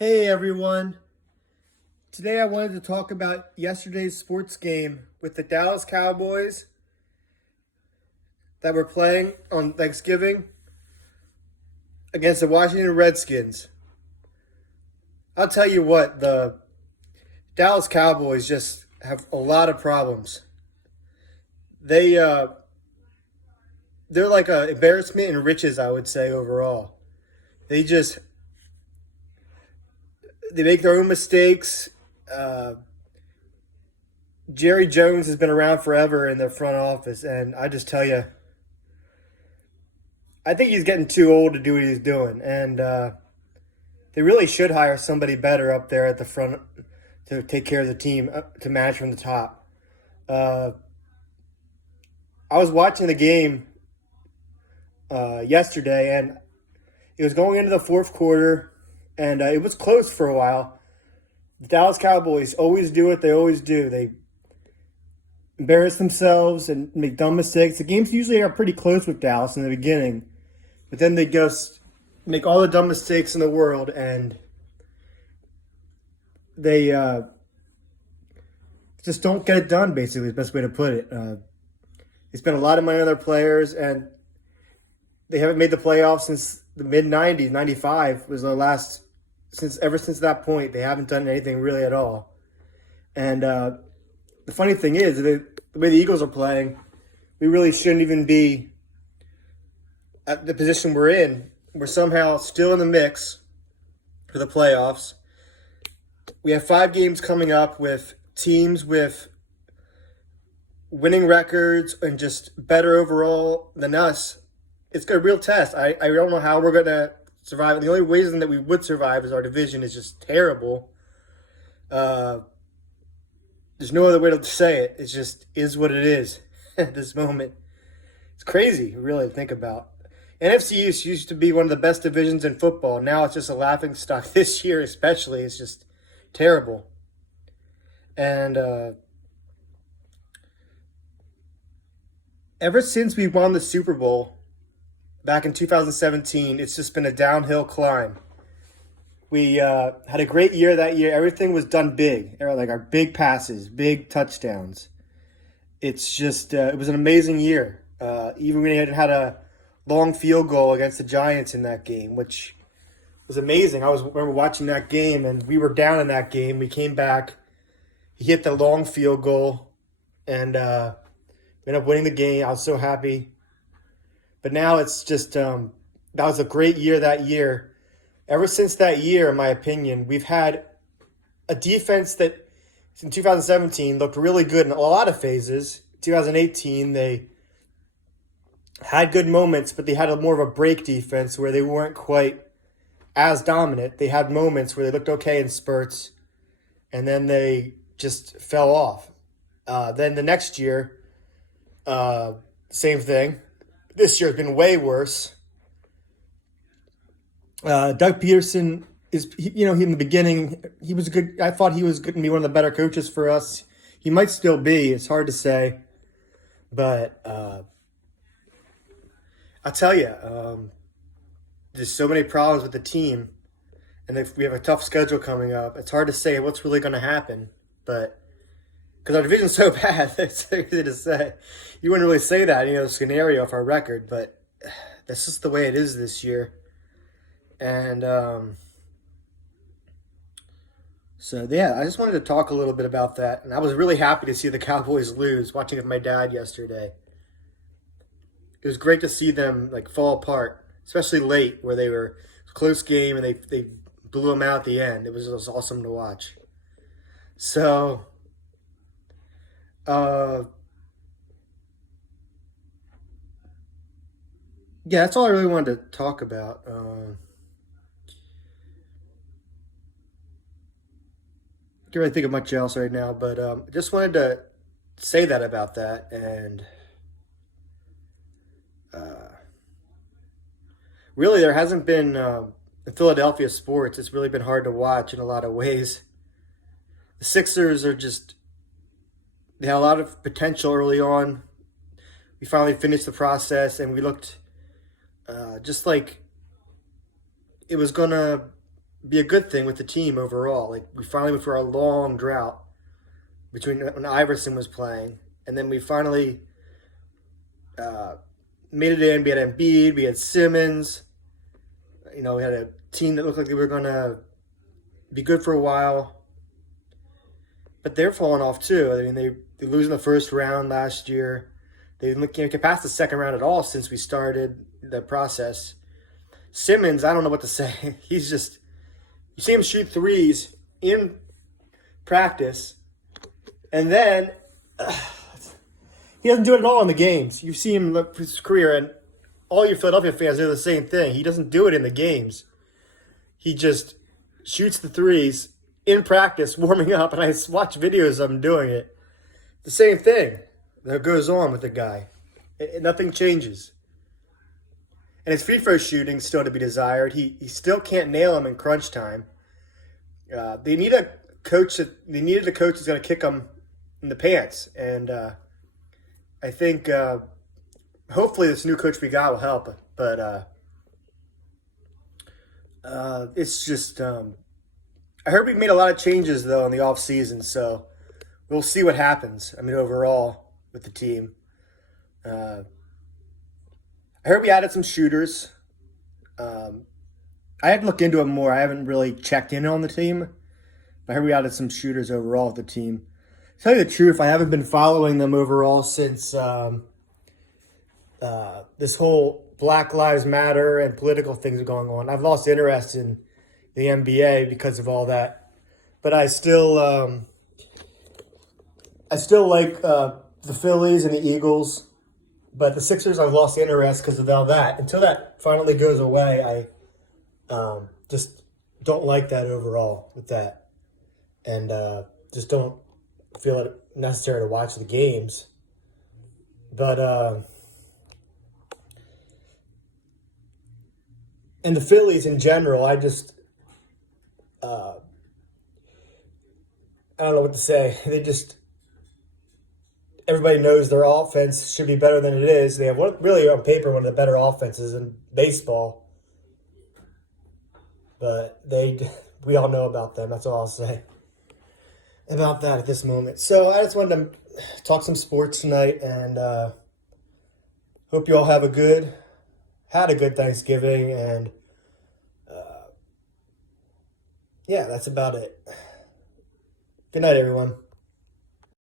Hey everyone. Today I wanted to talk about yesterday's sports game with the Dallas Cowboys that were playing on Thanksgiving against the Washington Redskins. I'll tell you what, the Dallas Cowboys just have a lot of problems. They they're like an embarrassment in riches, I would say overall. They just they make their own mistakes. Uh, Jerry Jones has been around forever in the front office, and I just tell you, I think he's getting too old to do what he's doing, and they really should hire somebody better up there at the front to take care of the team, to manage from the top. Uh, I was watching the game yesterday, and it was going into the fourth quarter, and it was close for a while. The Dallas Cowboys always do what they always do. They embarrass themselves and make dumb mistakes. The games usually are pretty close with Dallas in the beginning, but then they just make all the dumb mistakes in the world, and they just don't get it done, basically, is the best way to put it. They spent a lot of money on their players, and they haven't made the playoffs since the mid-'90s. 95 was the last, ever since that point, they haven't done anything really at all. And the funny thing is, the way the Eagles are playing, we really shouldn't even be at the position we're in. We're somehow still in the mix for the playoffs. We have 5 games coming up with teams with winning records and just better overall than us. It's a real test. I don't know how we're going to survive. The only reason that we would survive is our division is just terrible. There's no other way to say it. It just is what it is at this moment. It's crazy, really, to think about. NFC East used to be one of the best divisions in football. Now it's just a laughingstock. This year especially, it's just terrible. And ever since we won the Super Bowl back in 2017, it's just been a downhill climb. We had a great year that year. Everything was done big, like our big passes, big touchdowns. It's just, it was an amazing year. Even when we had a long field goal against the Giants in that game, which was amazing. I remember watching that game, and we were down in that game. We came back. He hit the long field goal, and we ended up winning the game. I was so happy. But now it's just, that was a great year that year. Ever since that year, in my opinion, we've had a defense that in 2017 looked really good in a lot of phases. 2018, they had good moments, but they had more of a break defense where they weren't quite as dominant. They had moments where they looked okay in spurts, and then they just fell off. Then the next year, same thing. This year has been way worse. Doug Peterson in the beginning, he was good. I thought he was going to be one of the better coaches for us. He might still be. It's hard to say. But I'll tell you, there's so many problems with the team. And if we have a tough schedule coming up, it's hard to say what's really going to happen. But because our division's so bad, it's so easy to say. You wouldn't really say that, the scenario of our record. But that's just the way it is this year. And I just wanted to talk a little bit about that. And I was really happy to see the Cowboys lose, watching it with my dad yesterday. It was great to see them fall apart, especially late, where they were a close game and they blew them out at the end. It was awesome to watch. So, that's all I really wanted to talk about. Can't really think of much else right now, but just wanted to say that about that. And really, there hasn't been in Philadelphia sports. It's really been hard to watch in a lot of ways. The Sixers they had a lot of potential early on. We finally finished the process, and we looked just like it was gonna be a good thing with the team overall. Like we finally went for a long drought between when Iverson was playing, and then we finally uh, made it in. We had Embiid, we had Simmons. We had a team that looked like they were going to be good for a while, but they're falling off too. I mean, they lose in the first round last year. They can't get past the second round at all since we started the process. Simmons, I don't know what to say. He's just, you see him shoot threes in practice, and then he doesn't do it at all in the games. You see him look his career, and all your Philadelphia fans do the same thing. He doesn't do it in the games. He just shoots the threes in practice, warming up, and I watch videos of him doing it. The same thing that goes on with the guy. Nothing changes. And his free throw shooting still to be desired. He still can't nail him in crunch time. They need a coach they needed a coach that's going to kick him in the pants, and I think hopefully this new coach we got will help. But it's just I heard we made a lot of changes though in the off season, so we'll see what happens. I mean, overall with the team. I heard we added some shooters. I had to look into it more. I haven't really checked in on the team. I heard we added some shooters overall with the team. To tell you the truth, I haven't been following them overall since this whole Black Lives Matter and political things are going on. I've lost interest in the NBA because of all that. But I still like the Phillies and the Eagles. But the Sixers, I've lost interest because of all that. Until that finally goes away, I just don't like that overall with that. And just don't feel it necessary to watch the games. But, and the Phillies in general, I just, I don't know what to say. Everybody knows their offense should be better than it is. They have really on paper one of the better offenses in baseball. But we all know about them. That's all I'll say about that at this moment. So I just wanted to talk some sports tonight, and hope you all had a good Thanksgiving, and yeah, that's about it. Good night, everyone.